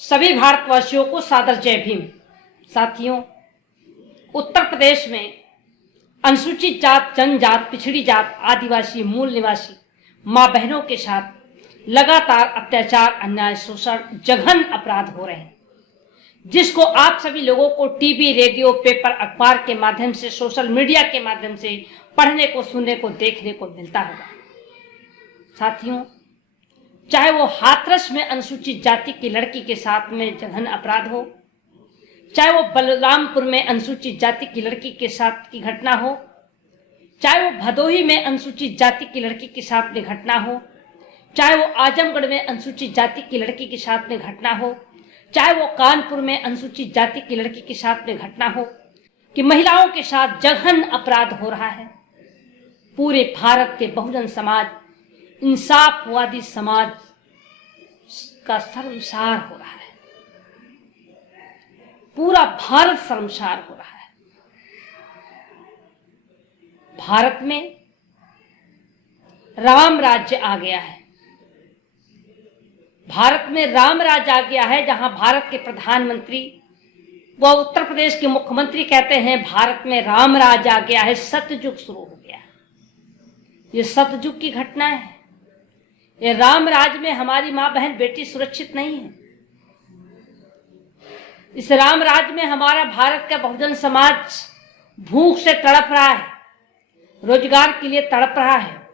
सभी भारतवासियों को सादर जय भीम। साथियों, उत्तर प्रदेश में अनुसूचित जात, जनजात, पिछड़ी जात, आदिवासी, मूल निवासी मां बहनों के साथ लगातार अत्याचार, अन्याय, शोषण, जघन्य अपराध हो रहे हैं, जिसको आप सभी लोगों को टीवी, रेडियो, पेपर, अखबार के माध्यम से, सोशल मीडिया के माध्यम से पढ़ने को, सुनने को, देखने को मिलता होगा। साथियों, चाहे वो हाथरस में अनुसूचित जाति की लड़की के साथ में जघन्य अपराध हो, चाहे वो बलरामपुर में अनुसूचित जाति की लड़की के साथ की घटना हो, चाहे वो भदोही में अनुसूचित जाति की लड़की के साथ में घटना हो, चाहे वो आजमगढ़ में अनुसूचित जाति की लड़की के साथ में घटना हो, चाहे वो कानपुर में अनुसूचित जाति की लड़की के साथ में घटना हो, कि महिलाओं के साथ जघन्य अपराध हो रहा है। पूरे भारत के बहुजन समाज, इंसाफवादी समाज का शर्मसार हो रहा है। पूरा भारत शर्मसार हो रहा है। भारत में राम राज्य आ गया है। भारत में राम राज्य आ गया है, जहां भारत के प्रधानमंत्री व उत्तर प्रदेश के मुख्यमंत्री कहते हैं भारत में राम राज्य आ गया है, सतयुग शुरू हो गया है। ये सतयुग की घटना है। ये राम राज्य में हमारी मां बहन बेटी सुरक्षित नहीं है। इस राम राज्य में हमारा भारत का बहुजन समाज भूख से तड़प रहा है, रोजगार के लिए तड़प रहा है।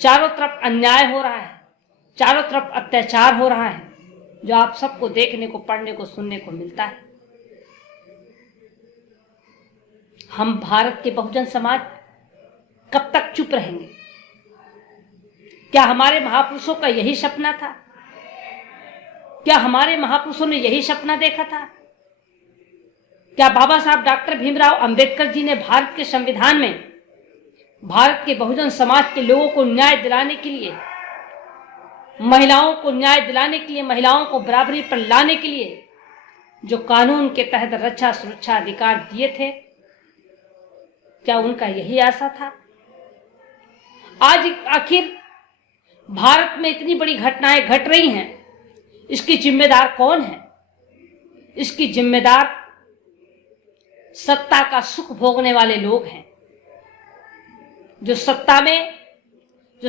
चारों तरफ अन्याय हो रहा है, चारों तरफ अत्याचार हो रहा है, जो आप सबको देखने को, पढ़ने को, सुनने को मिलता है। हम भारत के बहुजन समाज कब तक चुप रहेंगे? क्या हमारे महापुरुषों का यही सपना था? क्या हमारे महापुरुषों ने यही सपना देखा था? क्या बाबा साहब डॉक्टर भीमराव अंबेडकर जी ने भारत के संविधान में भारत के बहुजन समाज के लोगों को न्याय दिलाने के लिए, महिलाओं को न्याय दिलाने के लिए, महिलाओं को बराबरी पर लाने के लिए जो कानून के तहत रक्षा, सुरक्षा, अधिकार दिए थे, क्या उनका यही आशा था? आज आखिर भारत में इतनी बड़ी घटनाएं घट रही हैं, इसकी जिम्मेदार कौन है? इसकी जिम्मेदार सत्ता का सुख भोगने वाले लोग हैं, जो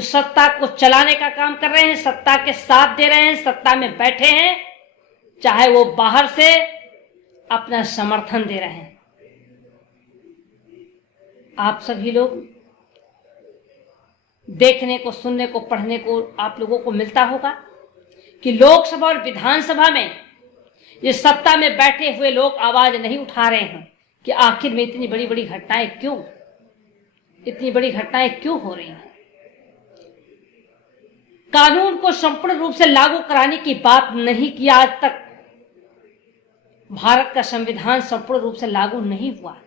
सत्ता को चलाने का काम कर रहे हैं, सत्ता के साथ दे रहे हैं, सत्ता में बैठे हैं, चाहे वो बाहर से अपना समर्थन दे रहे हैं। आप सभी लोग देखने को, सुनने को, पढ़ने को आप लोगों को मिलता होगा कि लोकसभा और विधानसभा में ये सत्ता में बैठे हुए लोग आवाज नहीं उठा रहे हैं कि आखिर में इतनी बड़ी बड़ी घटनाएं क्यों हो रही हैं। कानून को संपूर्ण रूप से लागू कराने की बात नहीं की आज तक। भारत का संविधान संपूर्ण रूप से लागू नहीं हुआ।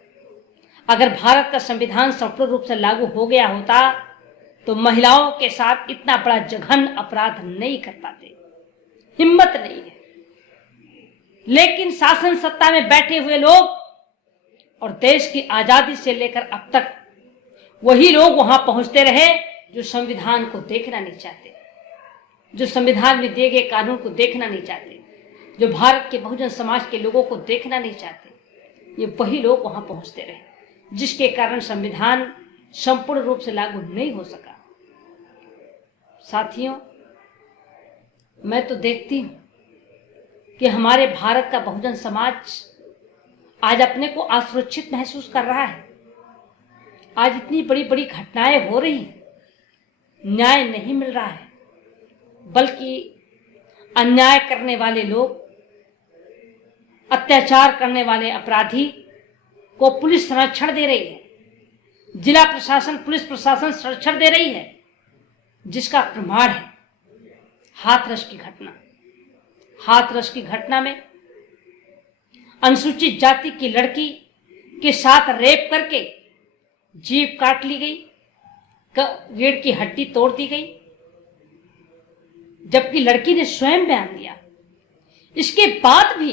अगर भारत का संविधान संपूर्ण रूप से लागू हो गया होता तो महिलाओं के साथ इतना बड़ा जघन्य अपराध नहीं कर पाते, हिम्मत नहीं है। लेकिन शासन सत्ता में बैठे हुए लोग और देश की आजादी से लेकर अब तक वही लोग वहां पहुंचते रहे जो संविधान को देखना नहीं चाहते, जो संविधान में दिए गए कानून को देखना नहीं चाहते, जो भारत के बहुजन समाज के लोगों को देखना नहीं चाहते। ये वही लोग वहां पहुंचते रहे, जिसके कारण संविधान संपूर्ण रूप से लागू नहीं हो सका। साथियों, मैं तो देखती हूं कि हमारे भारत का बहुजन समाज आज अपने को असुरक्षित महसूस कर रहा है। आज इतनी बड़ी बड़ी घटनाएं हो रही हैं, न्याय नहीं मिल रहा है, बल्कि अन्याय करने वाले लोग, अत्याचार करने वाले अपराधी को पुलिस संरक्षण दे रही है, जिला प्रशासन, पुलिस प्रशासन संरक्षण दे रही है, जिसका प्रमाण है हाथरस की घटना। हाथरस की घटना में अनुसूचित जाति की लड़की के साथ रेप करके जीभ काट ली गई, रीढ़ की हड्डी तोड़ दी गई, जबकि लड़की ने स्वयं बयान दिया। इसके बाद भी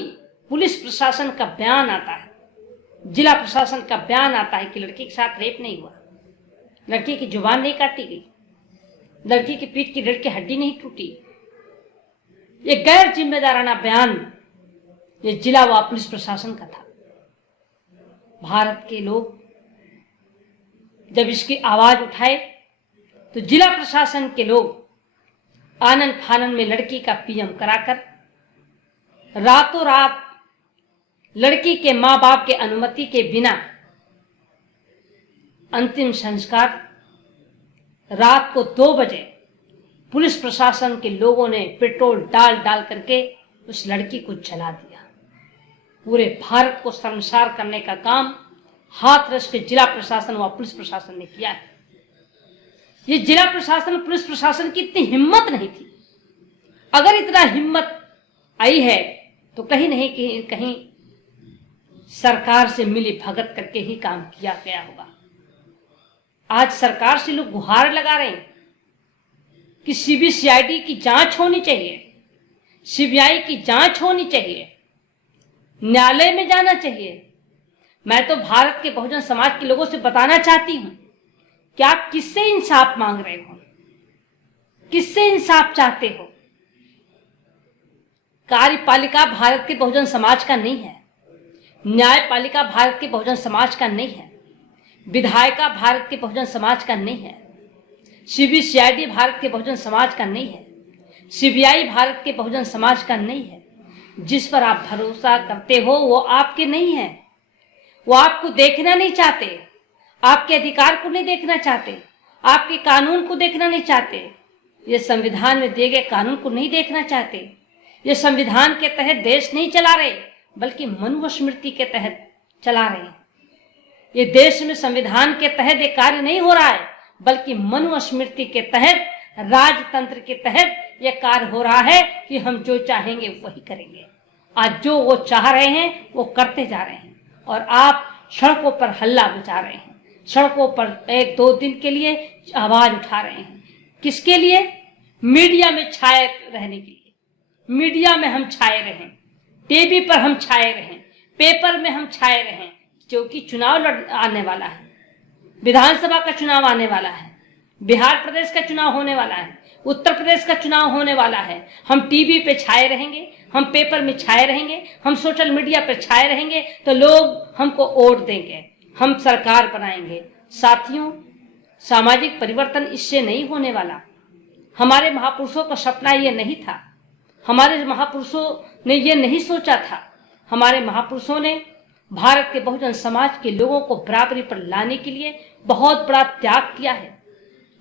पुलिस प्रशासन का बयान आता है, जिला प्रशासन का बयान आता है कि लड़की के साथ रेप नहीं हुआ, लड़की की जुबान नहीं काटी गई, लड़की की पीठ की रीढ़ की हड्डी नहीं टूटी। ये गैर जिम्मेदाराना बयान ये जिला व पुलिस प्रशासन का था। भारत के लोग जब इसकी आवाज उठाए तो जिला प्रशासन के लोग आनन फानन में लड़की का पीएम कराकर रातों रात लड़की के मां बाप के अनुमति के बिना अंतिम संस्कार रात को 2 बजे पुलिस प्रशासन के लोगों ने पेट्रोल डाल डाल करके उस लड़की को जला दिया। पूरे भारत को शर्मसार करने का काम हाथरस के जिला प्रशासन व पुलिस प्रशासन ने किया है। ये जिला प्रशासन पुलिस प्रशासन की इतनी हिम्मत नहीं थी। अगर इतना हिम्मत आई है तो कहीं नहीं कहीं सरकार से मिली भगत करके ही काम किया गया होगा। आज सरकार से लोग गुहार लगा रहे हैं कि सीबीसीआईडी की जांच होनी चाहिए, सीबीआई की जांच होनी चाहिए, न्यायालय में जाना चाहिए। मैं तो भारत के बहुजन समाज के लोगों से बताना चाहती हूं कि आप किससे इंसाफ मांग रहे हो, किससे इंसाफ चाहते हो। कार्यपालिका भारत के बहुजन समाज का नहीं है, न्यायपालिका भारत के बहुजन समाज का नहीं है, विधायिका भारत के बहुजन समाज का नहीं है, सीबीसीआईडी भारत के बहुजन समाज का नहीं है, सीबीआई भारत के बहुजन समाज का नहीं है। जिस पर आप भरोसा करते हो वो आपके नहीं है, वो आपको देखना नहीं चाहते, आपके अधिकार को नहीं देखना चाहते, आपके कानून को देखना नहीं चाहते, ये संविधान में दिए गए कानून को नहीं देखना चाहते, ये संविधान के तहत देश नहीं चला रहे बल्कि मनुस्मृति के तहत चला रहे हैं। ये देश में संविधान के तहत ये कार्य नहीं हो रहा है बल्कि मनुस्मृति के तहत, राजतंत्र के तहत ये कार्य हो रहा है कि हम जो चाहेंगे वही करेंगे। आज जो वो चाह रहे हैं वो करते जा रहे हैं और आप सड़कों पर हल्ला मचा रहे हैं, सड़कों पर 1-2 दिन के लिए आवाज उठा रहे हैं। किसके लिए? मीडिया में छाए रहने के लिए। मीडिया में हम छाए रहें, टीवी पर हम छाए रहें, पेपर में हम छाए रहें, क्योंकि चुनाव आने वाला है, विधानसभा का चुनाव आने वाला है, बिहार प्रदेश का चुनाव होने वाला है, उत्तर प्रदेश का चुनाव होने वाला है। हम टीवी पे छाए रहेंगे, हम पेपर में छाए रहेंगे, हम सोशल मीडिया पे छाए रहेंगे तो लोग हमको वोट देंगे, हम सरकार बनाएंगे। साथियों, सामाजिक परिवर्तन इससे नहीं होने वाला। हमारे महापुरुषों का सपना ये नहीं था, हमारे महापुरुषों ने ये नहीं सोचा था। हमारे महापुरुषों ने भारत के बहुजन समाज के लोगों को बराबरी पर लाने के लिए बहुत बड़ा त्याग किया है,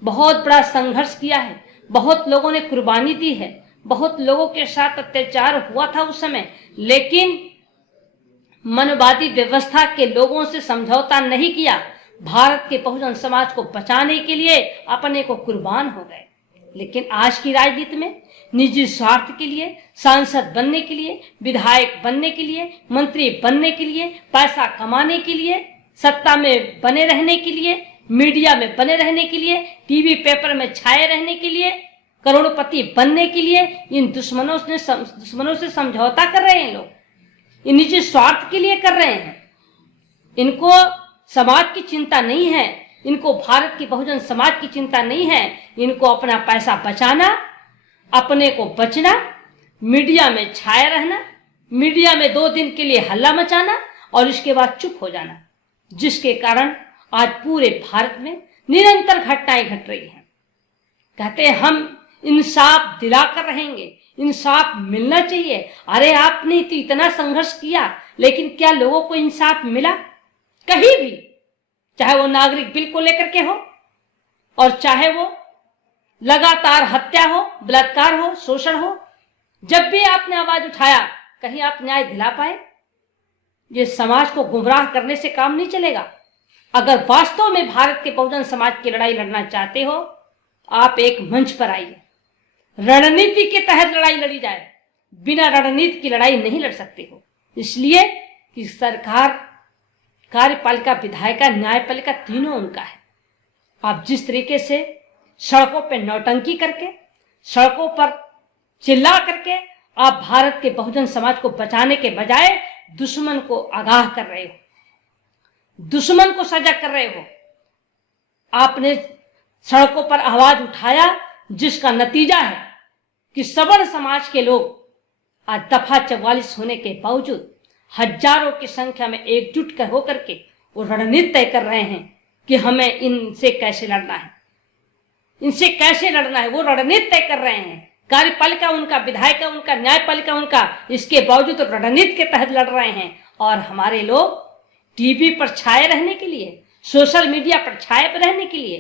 बहुत बड़ा संघर्ष किया है, बहुत लोगों ने कुर्बानी दी है, बहुत लोगों के साथ अत्याचार हुआ था उस समय, लेकिन मनवादी व्यवस्था के लोगों से समझौता नहीं किया। भारत के बहुजन समाज को बचाने के लिए अपने को कुर्बान हो गए। लेकिन आज की राजनीति में निजी स्वार्थ के लिए, सांसद बनने के लिए, विधायक बनने के लिए, मंत्री बनने के लिए, पैसा कमाने के लिए, सत्ता में बने रहने के लिए, मीडिया में बने रहने के लिए, टीवी पेपर में छाए रहने के लिए, करोड़पति बनने के लिए इन दुश्मनों से समझौता कर रहे हैं। लोग ये निजी स्वार्थ के लिए कर रहे हैं। इनको समाज की चिंता नहीं है, इनको भारत की बहुजन समाज की चिंता नहीं है। इनको अपना पैसा बचाना, अपने को बचना, मीडिया में छाया रहना, मीडिया में 2 दिन के लिए हल्ला मचाना और इसके बाद चुप हो जाना, जिसके कारण आज पूरे भारत में निरंतर घटनाएं घट रही हैं। कहते हैं हम इंसाफ दिलाकर रहेंगे, इंसाफ मिलना चाहिए। अरे आपने तो इतना संघर्ष किया, लेकिन क्या लोगों को इंसाफ मिला? कहीं भी, चाहे वो नागरिक बिल को लेकर के हो और चाहे वो लगातार हत्या हो, बलात्कार हो, शोषण हो, जब भी आपने आवाज उठाया कहीं आप न्याय दिला पाए? ये समाज को गुमराह करने से काम नहीं चलेगा। अगर वास्तव में भारत के बहुजन समाज की लड़ाई लड़ना चाहते हो, आप एक मंच पर आइए, रणनीति के तहत लड़ाई लड़ी जाए। बिना रणनीति की लड़ाई नहीं लड़ सकते हो, इसलिए कि सरकार, कार्यपालिका, विधायिका, न्यायपालिका तीनों उनका है। आप जिस तरीके से सड़कों पर नौटंकी करके, सड़कों पर चिल्ला करके आप भारत के बहुजन समाज को बचाने के बजाय दुश्मन को आगाह कर रहे हो, दुश्मन को सजग कर रहे हो। आपने सड़कों पर आवाज उठाया, जिसका नतीजा है कि सवर्ण समाज के लोग आज दफा 44 होने के बावजूद हजारों की संख्या में एकजुट कर होकर के वो रणनीति तय कर रहे हैं कि हमें इनसे कैसे लड़ना है, इनसे कैसे लड़ना है। वो रणनीति तय कर रहे हैं। कार्यपालिका उनका, विधायिका उनका, न्यायपालिका उनका, इसके बावजूद रणनीति के तहत लड़ रहे हैं। और हमारे लोग टीवी पर छाए रहने के लिए, सोशल मीडिया पर छाए रहने के लिए,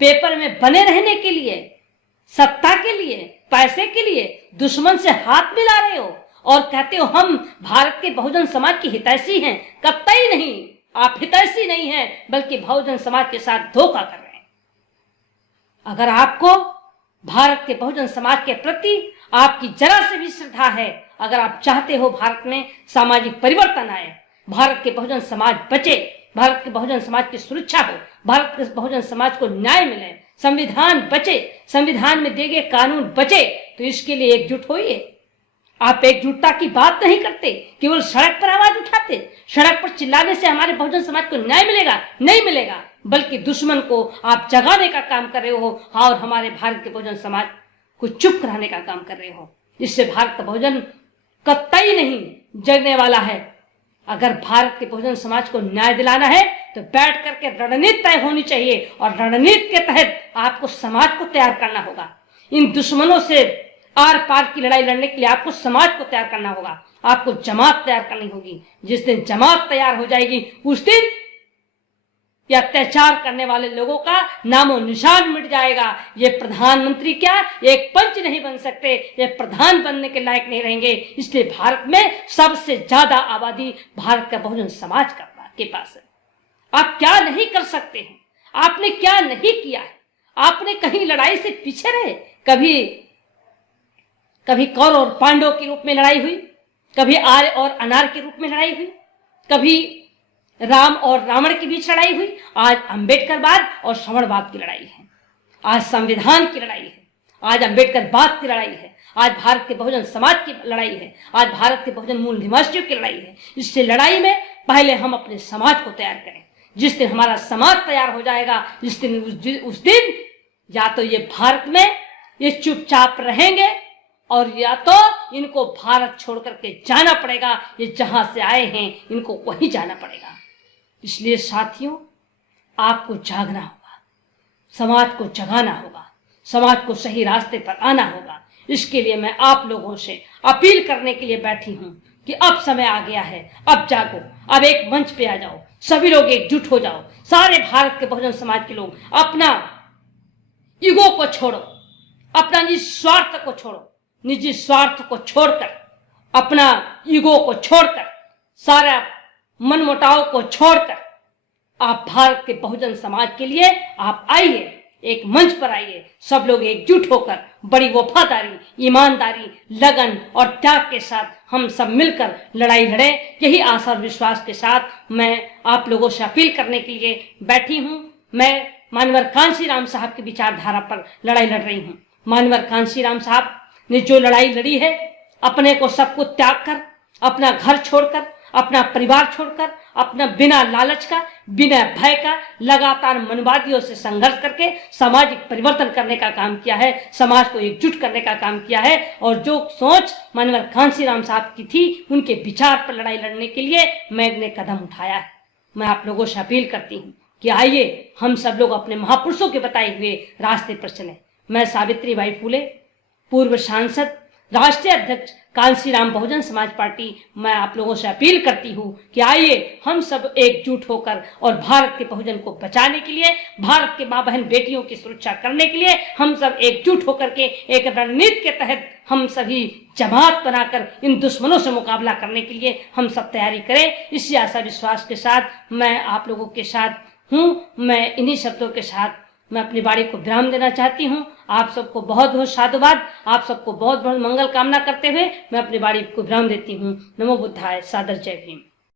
पेपर में बने रहने के लिए, सत्ता के लिए, पैसे के लिए दुश्मन से हाथ मिला रहे हो और कहते हो हम भारत के बहुजन समाज की हितैषी हैं। कतई नहीं, आप हितैषी नहीं हैं, बल्कि बहुजन समाज के साथ धोखा कर रहे हैं। अगर आपको भारत के बहुजन समाज के प्रति आपकी जरा से भी श्रद्धा है, अगर आप चाहते हो भारत में सामाजिक परिवर्तन आए, भारत के बहुजन समाज बचे, भारत के बहुजन समाज की सुरक्षा हो, भारत के बहुजन समाज को न्याय मिले, संविधान बचे, संविधान में दिए गए कानून बचे, तो इसके लिए एकजुट होइए। आप एकजुटता की बात नहीं करते, केवल सड़क पर आवाज उठाते। सड़क पर चिल्लाने से हमारे बहुजन समाज को न्याय मिलेगा? नहीं मिलेगा, बल्कि दुश्मन को आप जगाने का काम कर रहे हो और हमारे भारत के बहुजन समाज को चुप कराने का काम कर रहे हो। इससे भारत का बहुजन कतई नहीं जगने वाला है। अगर भारत के बहुजन समाज को न्याय दिलाना है तो बैठ करके रणनीति तय होनी चाहिए और रणनीति के तहत आपको समाज को तैयार करना होगा। इन दुश्मनों से आर पार की लड़ाई लड़ने के लिए आपको समाज को तैयार करना होगा, आपको जमात तैयार करनी होगी। जिस दिन जमात तैयार हो जाएगी उस दिन ये अत्याचार करने वाले लोगों का नामो निशान मिट जाएगा। ये प्रधानमंत्री क्या एक पंच नहीं बन सकते, ये प्रधान बनने के लायक नहीं रहेंगे। इसलिए भारत में सबसे ज्यादा आबादी भारत का बहुजन समाज के पास है। आप क्या नहीं कर सकते हैं, आपने क्या नहीं किया है। आपने कहीं लड़ाई से पीछे रहे? कभी कौरव और पांडव के रूप में लड़ाई हुई, कभी आर्य और अनार्य के रूप में लड़ाई हुई, कभी राम और रावण के बीच लड़ाई हुई। आज अंबेडकरवाद और श्रवणवाद की लड़ाई है, आज संविधान की लड़ाई है, आज अंबेडकरवाद की लड़ाई है, आज भारत के बहुजन समाज की लड़ाई है, आज भारत के बहुजन मूल निवासियों की लड़ाई है। इससे लड़ाई में पहले हम अपने समाज को तैयार करें। जिस दिन हमारा समाज तैयार हो जाएगा, उस दिन या तो ये भारत में ये चुपचाप रहेंगे और या तो इनको भारत छोड़ करके जाना पड़ेगा। ये जहां से आए हैं इनको वहीं जाना पड़ेगा। इसलिए साथियों, आपको जागना होगा, समाज को जगाना होगा, समाज को सही रास्ते पर आना होगा। इसके लिए मैं आप लोगों से अपील करने के लिए बैठी हूं कि अब समय आ गया है, अब जागो, अब एक मंच पे आ जाओ, सभी लोग एकजुट हो जाओ। सारे भारत के बहुजन समाज के लोग अपना ईगो को छोड़ो, अपना निजी स्वार्थ को छोड़ो, निजी स्वार्थ को छोड़कर, अपना ईगो को छोड़कर, सारा मनमुटाव को छोड़कर आप भारत के बहुजन समाज के लिए आप आइए, एक मंच पर आइए। सब लोग एकजुट होकर बड़ी वफादारी, ईमानदारी, लगन और त्याग के साथ हम सब मिलकर लड़ाई लड़े। यही आशा और विश्वास के साथ मैं आप लोगों से अपील करने के लिए बैठी हूं। मैं मानवर कांशीराम साहब की विचारधारा पर लड़ाई लड़ रही हूं। मानवर कांशीराम साहब ने जो लड़ाई लड़ी है, अपने को सब कुछ त्याग कर, अपना घर छोड़कर, अपना परिवार छोड़कर, अपना बिना लालच का, बिना भय का, लगातार मनवादियों से संघर्ष करके सामाजिक परिवर्तन करने का काम किया है, समाज को एकजुट करने का काम किया है। और जो सोच मानवर कांशीराम साहब की थी, उनके विचार पर लड़ाई लड़ने के लिए मैंने कदम उठाया है। मैं आप लोगों से अपील करती हूँ कि आइए हम सब लोग अपने महापुरुषों के बताए हुए रास्ते पर चलें। मैं सावित्रीबाई फुले, पूर्व सांसद, राष्ट्रीय अध्यक्ष कांशीराम बहुजन समाज पार्टी, मैं आप लोगों से अपील करती हूँ कि आइए हम सब एकजुट होकर और भारत के बहुजन को बचाने के लिए, भारत के माँ बहन बेटियों की सुरक्षा करने के लिए हम सब एकजुट होकर के एक रणनीति के तहत हम सभी जमात बनाकर इन दुश्मनों से मुकाबला करने के लिए हम सब तैयारी करें। इसी आशा विश्वास के साथ मैं आप लोगों के साथ हूँ। मैं इन्हीं शब्दों के साथ मैं अपनी वाणी को विराम देना चाहती हूँ। आप सबको बहुत बहुत साधुवाद, आप सबको बहुत बहुत मंगल कामना करते हुए मैं अपनी वाणी को विराम देती हूँ। नमो बुद्धाय, सादर जय भीम।